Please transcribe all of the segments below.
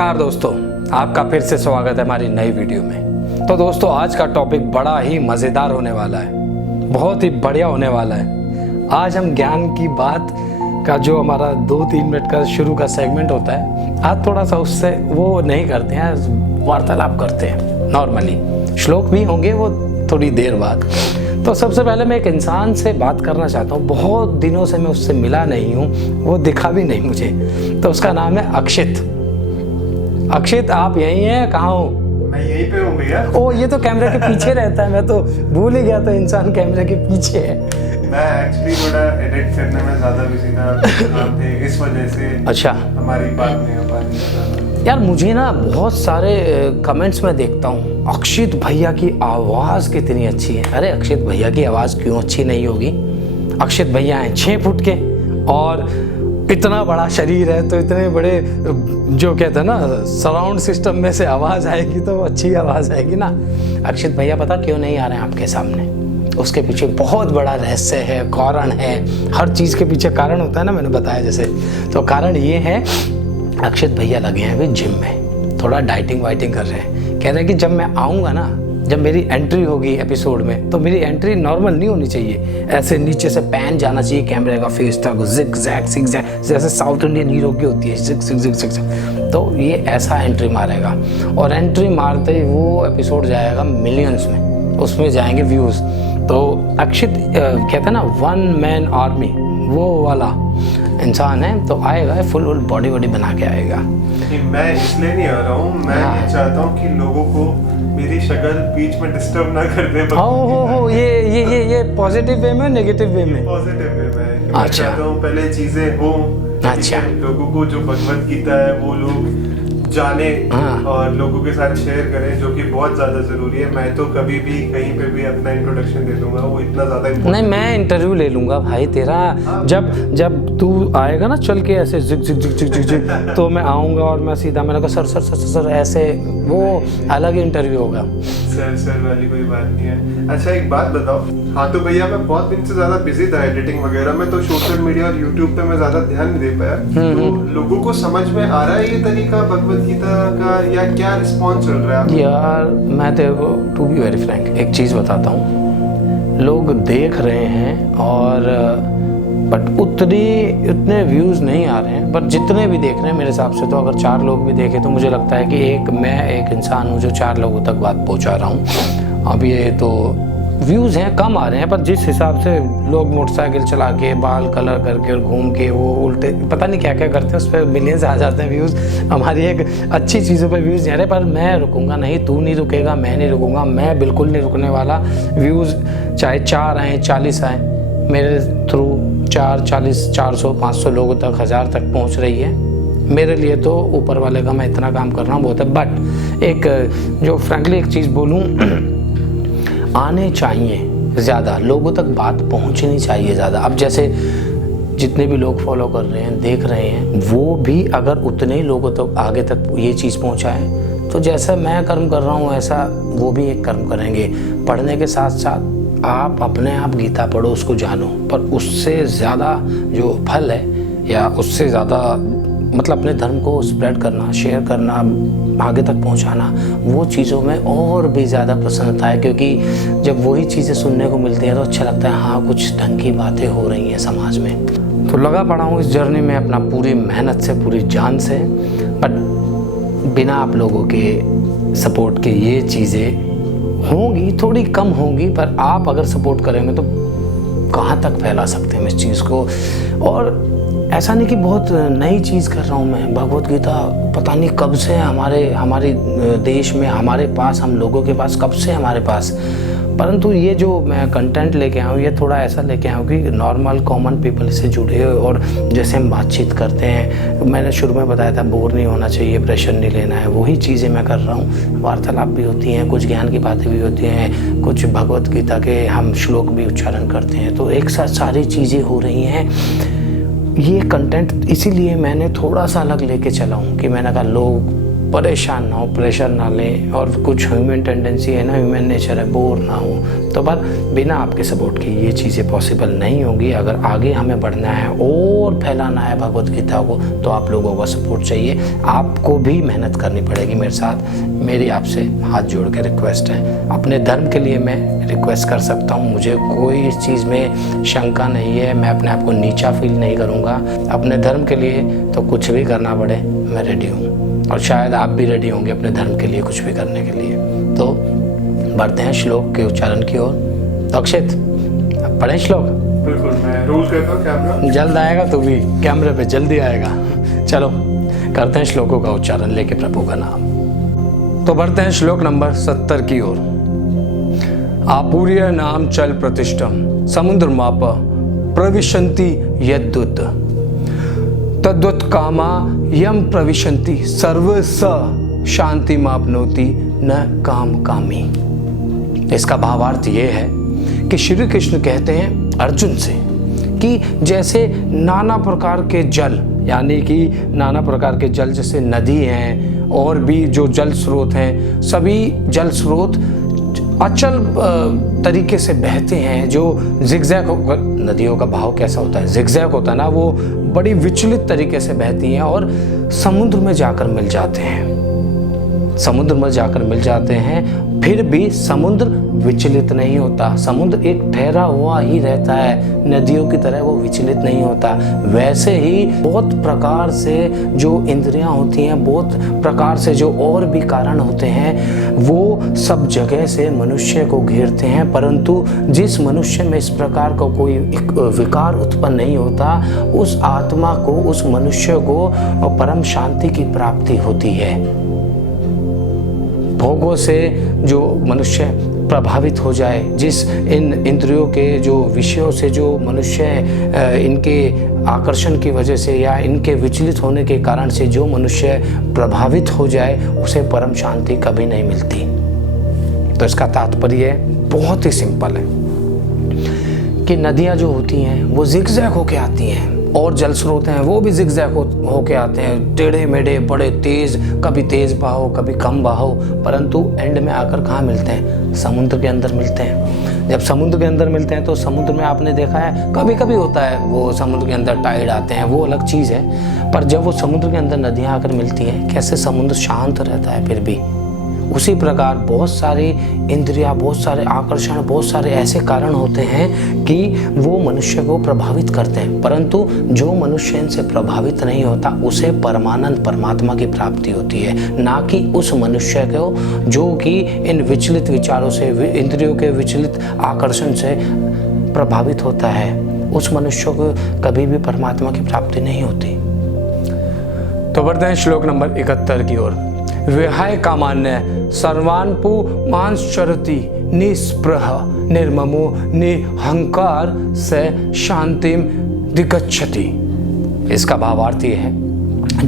नमस्कार दोस्तों, आपका फिर से स्वागत है हमारी नई वीडियो में। तो दोस्तों, आज का टॉपिक बड़ा ही मज़ेदार होने वाला है, बहुत ही बढ़िया होने वाला है। आज हम ज्ञान की बात का जो हमारा 2-3 मिनट का शुरू का सेगमेंट होता है, आज थोड़ा सा उससे वो नहीं करते हैं, वार्तालाप करते हैं। नॉर्मली श्लोक भी होंगे वो थोड़ी देर बाद। तो सबसे पहले मैं एक इंसान से बात करना चाहता हूँ, बहुत दिनों से मैं उससे मिला नहीं हूँ, वो दिखा भी नहीं मुझे। तो उसका नाम है अक्षित। अक्षित, आप यहीं हैं? कहाँ हो? मैं यहीं पे हूँ भैया। ओ, ये तो कैमरे के पीछे रहता है, मैं तो भूल ही गया था इंसान कैमरे के पीछे है। मैं एक्चुअली थोड़ा एडिट करने में ज़्यादा बिजी था, इस वजह से अच्छा, हमारी बात नहीं हो पाती। यार मुझे ना बहुत सारे कमेंट्स में देखता हूँ, अक्षित भैया की आवाज़ कितनी अच्छी है। अरे अक्षित भैया की आवाज़ क्यों अच्छी नहीं होगी? अक्षित भैया हैं 6 फुट के और इतना बड़ा शरीर है, तो इतने बड़े जो कहते हैं ना सराउंड सिस्टम में से आवाज़ आएगी तो अच्छी आवाज़ आएगी ना। अक्षित भैया पता क्यों नहीं आ रहे हैं आपके सामने? उसके पीछे बहुत बड़ा रहस्य है, कारण है। हर चीज़ के पीछे कारण होता है ना, मैंने बताया जैसे। तो कारण ये है, अक्षित भैया लगे हैं अभी जिम में, थोड़ा डाइटिंग वाइटिंग कर रहे हैं। कह रहे हैं कि जब मैं आऊँगा ना, जब मेरी एंट्री होगी एपिसोड में, तो मेरी एंट्री नॉर्मल नहीं होनी चाहिए, ऐसे नीचे से पैन जाना चाहिए कैमरे का फेस तक, जिग जैग सिग जैग, जैसे साउथ इंडियन हीरो की होती है, zig zig zig zig zig. तो ये ऐसा एंट्री मारेगा और एंट्री मारते ही वो एपिसोड जाएगा मिलियंस में, उसमें जाएंगे व्यूज़। तो अक्षित कहते हैं ना 1 मैन आर्मी, वो वाला इंसान है। तो आएगा फुल बॉडी वॉडी बना के आएगा। मैं इसलिए नहीं आ रहा हूँ, मैं ये चाहता हूँ कि लोगों को मेरी शक्ल बीच में डिस्टर्ब ना कर दे। हो ये पॉजिटिव वे में, नेगेटिव वे में? पॉजिटिव वे में। अच्छा। मैं चाहता हूँ पहले चीजें हो, अच्छा, लोगों को जो भगवत गीता है वो लोग जाने और लोगों के साथ शेयर करें, जो कि बहुत ज़्यादा ज़रूरी है। मैं तो कभी भी कहीं पे भी अपना इंट्रोडक्शन दे दूंगा, वो इतना ज़्यादा नहीं, मैं इंटरव्यू ले लूंगा भाई तेरा। जब तू आएगा ना चल के ऐसे zig zig zig zig zig zig, तो मैं आऊँगा और मैं सीधा, मैंने कहा सर सर सर सर ऐसे, वो अलग ही इंटरव्यू होगा। सर वाली कोई बात नहीं है। अच्छा एक बात बताओ। हाँ तो भैया, मैं बहुत दिन से ज़्यादा बिजी था एडिटिंग वगैरह में, तो सोशल मीडिया और यूट्यूब पे मैं ज़्यादा ध्यान नहीं दे पाया। तो लोगों को समझ में आ रहा है ये तरीका भगवत गीता का, या क्या रिस्पॉन्स चल रहा है? यार मैं तेरे को टू बी वेरी फ्रैंक एक चीज़ बताता हूँ, लोग देख रहे हैं और बट उतने व्यूज़ नहीं आ रहे हैं, बट जितने भी देख रहे हैं मेरे हिसाब से, तो अगर 4 लोग भी देखे तो मुझे लगता है कि मैं एक इंसान हूँ जो 4 लोगों तक बात पहुँचा रहा हूँ। अब ये तो व्यूज़ हैं कम आ रहे हैं, पर जिस हिसाब से लोग मोटरसाइकिल चला के, बाल कलर करके और घूम के वो उल्टे पता नहीं क्या क्या करते हैं, उस पर मिलियंस आ जाते हैं व्यूज़। हमारी एक अच्छी चीज़ों पे व्यूज़ नहीं आ रहे, पर मैं रुकूंगा नहीं, तू नहीं रुकेगा, मैं नहीं रुकूंगा, मैं बिल्कुल नहीं रुकने वाला। व्यूज़ चाहे 4 आएँ 40 आएँ, मेरे थ्रू 4, 40, 400, 500 लोगों तक, 1000 तक पहुँच रही है। मेरे लिए तो ऊपर वाले का मैं इतना काम कर रहा हूँ बहुत है। बट एक जो फ्रेंकली एक चीज़ बोलूँ, आने चाहिए ज़्यादा लोगों तक, बात पहुंचनी चाहिए ज़्यादा। अब जैसे जितने भी लोग फॉलो कर रहे हैं, देख रहे हैं, वो भी अगर उतने ही लोगों तक आगे तक ये चीज़ पहुंचाए, तो जैसा मैं कर्म कर रहा हूँ ऐसा वो भी एक कर्म करेंगे। पढ़ने के साथ साथ आप अपने आप गीता पढ़ो, उसको जानो, पर उससे ज़्यादा जो फल है, या उससे ज़्यादा मतलब अपने धर्म को स्प्रेड करना, शेयर करना, आगे तक पहुंचाना, वो चीज़ों में और भी ज़्यादा प्रसन्नता है। क्योंकि जब वही चीज़ें सुनने को मिलती हैं तो अच्छा लगता है, हाँ कुछ ढंग की बातें हो रही हैं समाज में। तो लगा पड़ा हूँ इस जर्नी में अपना पूरी मेहनत से, पूरी जान से। बट बिना आप लोगों के सपोर्ट के ये चीज़ें होंगी, थोड़ी कम होंगी, पर आप अगर सपोर्ट करेंगे तो कहाँ तक फैला सकते हैं इस चीज़ को। और ऐसा नहीं कि बहुत नई चीज़ कर रहा हूँ मैं, भगवत गीता पता नहीं कब से हमारे देश में, हमारे पास, हम लोगों के पास कब से हमारे पास। परंतु ये जो मैं कंटेंट लेके आया हूँ, ये थोड़ा ऐसा लेके आया हूँ कि नॉर्मल कॉमन पीपल से जुड़े, और जैसे हम बातचीत करते हैं, मैंने शुरू में बताया था बोर नहीं होना चाहिए, प्रेशर नहीं लेना है, वही चीज़ें मैं कर रहा हूँ। वार्तालाप भी होती हैं, कुछ ज्ञान की बातें भी होती हैं, कुछ भगवत गीता के हम श्लोक भी उच्चारण करते हैं, तो एक साथ सारी चीज़ें हो रही हैं। ये कंटेंट इसीलिए मैंने थोड़ा सा अलग लेके चला हूँ कि मैंने कहा लोग परेशान ना हो, प्रेशर ना लें, और कुछ ह्यूमन टेंडेंसी है ना, ह्यूमन नेचर है, बोर ना हो। तो पर बिना आपके सपोर्ट के ये चीज़ें पॉसिबल नहीं होंगी। अगर आगे हमें बढ़ना है और फैलाना है भगवत गीता को, तो आप लोगों का सपोर्ट चाहिए। आपको भी मेहनत करनी पड़ेगी मेरे साथ। मेरी आपसे हाथ जोड़ के रिक्वेस्ट है, अपने धर्म के लिए मैं रिक्वेस्ट कर सकता हूँ, मुझे कोई इस चीज़ में शंका नहीं है, मैं अपने आप को नीचा फील नहीं करूँगा। अपने धर्म के लिए तो कुछ भी करना पड़े मैं रेडी हूँ, और शायद आप भी रेडी होंगे अपने धर्म के लिए कुछ भी करने के लिए। तो बढ़ते हैं श्लोक के उच्चारण की ओर। तो अक्षित, अब पढ़ें श्लोक? बिल्कुल, मैं रोल करता हूँ कैमरा। जल्द आएगा तू भी कैमरे पे, जल्दी आएगा। चलो करते हैं श्लोकों का उच्चारण लेके प्रभु का नाम। तो बढ़ते हैं श्लोक नंबर 70 की ओर। आपूर्य नाम चल प्रतिष्ठम समुद्र माप प्रविशन्ति यद्दुत तद्वत् कामा यम प्रविशन्ति सर्व स शांति मापनोति न काम कामी। इसका भावार्थ ये है कि श्री कृष्ण कहते हैं अर्जुन से कि जैसे नाना प्रकार के जल, यानी कि नाना प्रकार के जल जैसे नदी हैं और भी जो जल स्रोत हैं, सभी जल स्रोत अचल तरीके से बहते हैं। जो जिगजैग होकर, नदियों का बहाव कैसा होता है, जिगजैग होता है ना, वो बड़ी विचलित तरीके से बहती हैं और समुद्र में जाकर मिल जाते हैं। समुद्र में जाकर मिल जाते हैं, फिर भी समुद्र विचलित नहीं होता। समुद्र एक ठहरा हुआ ही रहता है, नदियों की तरह वो विचलित नहीं होता। वैसे ही बहुत प्रकार से जो इंद्रियां होती हैं, बहुत प्रकार से जो और भी कारण होते हैं, वो सब जगह से मनुष्य को घेरते हैं, परंतु जिस मनुष्य में इस प्रकार का कोई विकार उत्पन्न नहीं होता, उस आत्मा को, उस मनुष्य को परम शांति की प्राप्ति होती है। भोगों से जो मनुष्य प्रभावित हो जाए, जिस इन इंद्रियों के जो विषयों से जो मनुष्य इनके आकर्षण की वजह से या इनके विचलित होने के कारण से जो मनुष्य प्रभावित हो जाए, उसे परम शांति कभी नहीं मिलती। तो इसका तात्पर्य बहुत ही सिंपल है कि नदियाँ जो होती हैं वो जिगजैग होके आती हैं, और जल स्रोत हैं वो भी जिगजैग होके आते हैं, टेढ़े मेढ़े, बड़े तेज, कभी तेज बहाव कभी कम बहाव, परंतु एंड में आकर कहाँ मिलते हैं? समुद्र के अंदर मिलते हैं। जब समुद्र के अंदर मिलते हैं तो समुद्र में आपने देखा है कभी कभी होता है वो समुद्र के अंदर टाइड आते हैं, वो अलग चीज़ है, पर जब वो समुद्र के अंदर नदियाँ आकर मिलती हैं, कैसे समुद्र शांत रहता है फिर भी। उसी प्रकार बहुत सारी इंद्रियां, बहुत सारे आकर्षण, बहुत सारे ऐसे कारण होते हैं कि वो मनुष्य को प्रभावित करते हैं, परंतु जो मनुष्य इनसे प्रभावित नहीं होता उसे परमानंद परमात्मा की प्राप्ति होती है, ना कि उस मनुष्य को जो कि इन विचलित विचारों से, इंद्रियों के विचलित आकर्षण से प्रभावित होता है। उस मनुष्य को कभी भी परमात्मा की प्राप्ति नहीं होती। तो बढ़ते हैं श्लोक नंबर 71 की ओर। विहाय कामान्य सर्वान् पुमांश्चरति निस्पृह निर्ममो निहंकार से शांतिम दिगच्छति। इसका भावार्थ ये है,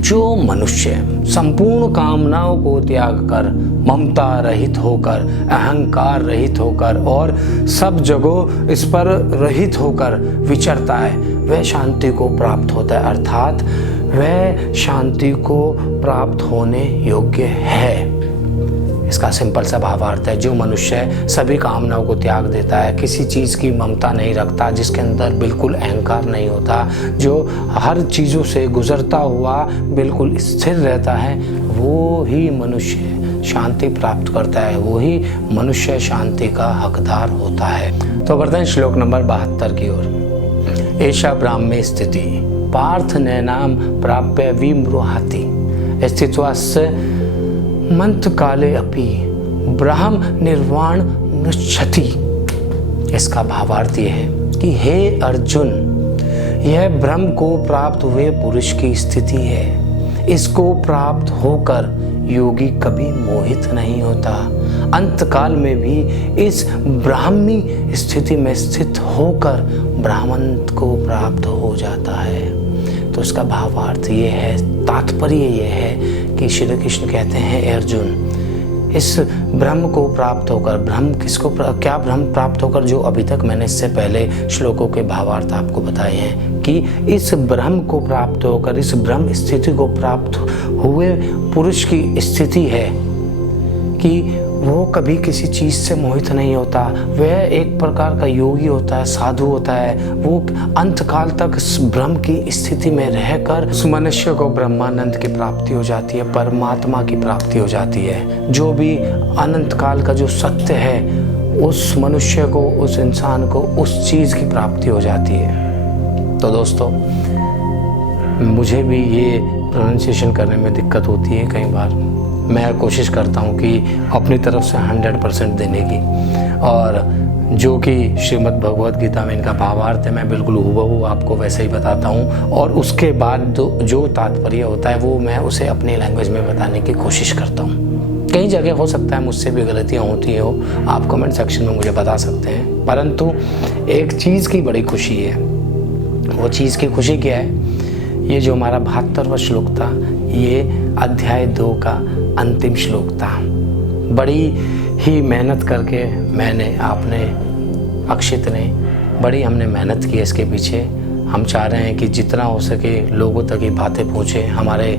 जो मनुष्य संपूर्ण कामनाओं को त्याग कर, ममता रहित होकर, अहंकार रहित होकर और सब जगह इस पर रहित होकर विचरता है, वह शांति को प्राप्त होता है, अर्थात वह शांति को प्राप्त होने योग्य है। इसका सिंपल सा भावार्थ है, जो मनुष्य सभी कामनाओं को त्याग देता है, किसी चीज़ की ममता नहीं रखता, जिसके अंदर बिल्कुल अहंकार नहीं होता, जो हर चीज़ों से गुजरता हुआ बिल्कुल स्थिर रहता है, वो ही मनुष्य शांति प्राप्त करता है, वो ही मनुष्य शांति का हकदार होता है। तो बढ़ते हैं श्लोक नंबर 72 की ओर। एषा ब्राह्मे स्थिति पार्थ नैनाम प्राप्य विमृहाति स्थित्वास्य मंथ काले अपि ब्रह्म निर्वाण नश्यति। इसका भावार्थ यह है कि हे अर्जुन, यह ब्रह्म को प्राप्त हुए पुरुष की स्थिति है। इसको प्राप्त होकर योगी कभी मोहित नहीं होता, अंतकाल में भी इस ब्राह्मी स्थिति में स्थित होकर ब्राह्मण को प्राप्त हो जाता है। तो इसका भावार्थ ये है, तात्पर्य ये है कि श्री कृष्ण कहते हैं, अर्जुन, इस ब्रह्म को प्राप्त होकर, ब्रह्म किसको क्या ब्रह्म प्राप्त होकर, जो अभी तक मैंने इससे पहले श्लोकों के भावार्थ आपको बताए हैं कि इस ब्रह्म को प्राप्त होकर, इस ब्रह्म स्थिति को प्राप्त हुए पुरुष की स्थिति है कि वो कभी किसी चीज़ से मोहित नहीं होता। वह एक प्रकार का योगी होता है, साधु होता है। वो अंत काल तक इस ब्रह्म की स्थिति में रहकर उस मनुष्य को ब्रह्मानंद की प्राप्ति हो जाती है, परमात्मा की प्राप्ति हो जाती है। जो भी अनंत काल का जो सत्य है, उस मनुष्य को, उस इंसान को उस चीज़ की प्राप्ति हो जाती है। तो दोस्तों, मुझे भी ये प्रोनाउंसिएशन करने में दिक्कत होती है कई बार। मैं कोशिश करता हूँ कि अपनी तरफ से 100% देने की, और जो कि श्रीमद् भगवद गीता में इनका भावार्थ है, मैं बिल्कुल हूबहू आपको वैसे ही बताता हूँ। और उसके बाद जो तात्पर्य होता है वो मैं उसे अपनी लैंग्वेज में बताने की कोशिश करता हूँ। कई जगह हो सकता है मुझसे भी गलतियाँ होती हो, आप कमेंट सेक्शन में मुझे बता सकते हैं। परंतु एक चीज़ की बड़ी खुशी है। वो चीज़ की खुशी क्या है? ये जो हमारा 72वां श्लोक था, ये अध्याय 2 का अंतिम श्लोक था। बड़ी ही मेहनत करके मैंने, आपने, अक्षित ने, बड़ी हमने मेहनत की इसके पीछे। हम चाह रहे हैं कि जितना हो सके लोगों तक ये बातें पहुँचे, हमारे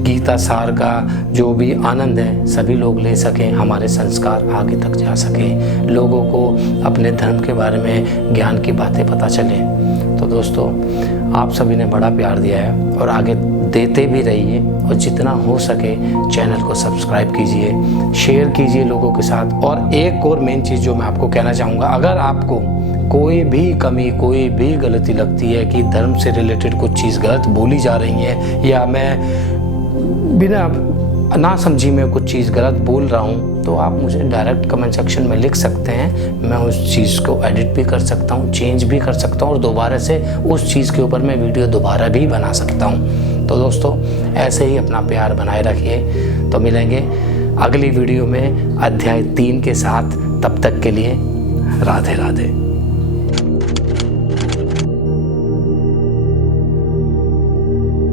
गीता सार का जो भी आनंद है सभी लोग ले सकें, हमारे संस्कार आगे तक जा सकें, लोगों को अपने धर्म के बारे में ज्ञान की बातें पता चलें। तो दोस्तों, आप सभी ने बड़ा प्यार दिया है और आगे देते भी रहिए, और जितना हो सके चैनल को सब्सक्राइब कीजिए, शेयर कीजिए लोगों के साथ। और एक और मेन चीज़ जो मैं आपको कहना चाहूँगा, अगर आपको कोई भी कमी, कोई भी गलती लगती है कि धर्म से रिलेटेड कुछ चीज़ गलत बोली जा रही है, या मैं बिना ना समझी में कुछ चीज़ गलत बोल रहा हूँ, तो आप मुझे डायरेक्ट कमेंट सेक्शन में लिख सकते हैं। मैं उस चीज़ को एडिट भी कर सकता हूँ, चेंज भी कर सकता हूँ, और दोबारा से उस चीज़ के ऊपर मैं वीडियो दोबारा भी बना सकता हूँ। तो दोस्तों, ऐसे ही अपना प्यार बनाए रखिए। तो मिलेंगे अगली वीडियो में अध्याय 3 के साथ। तब तक के लिए राधे राधे।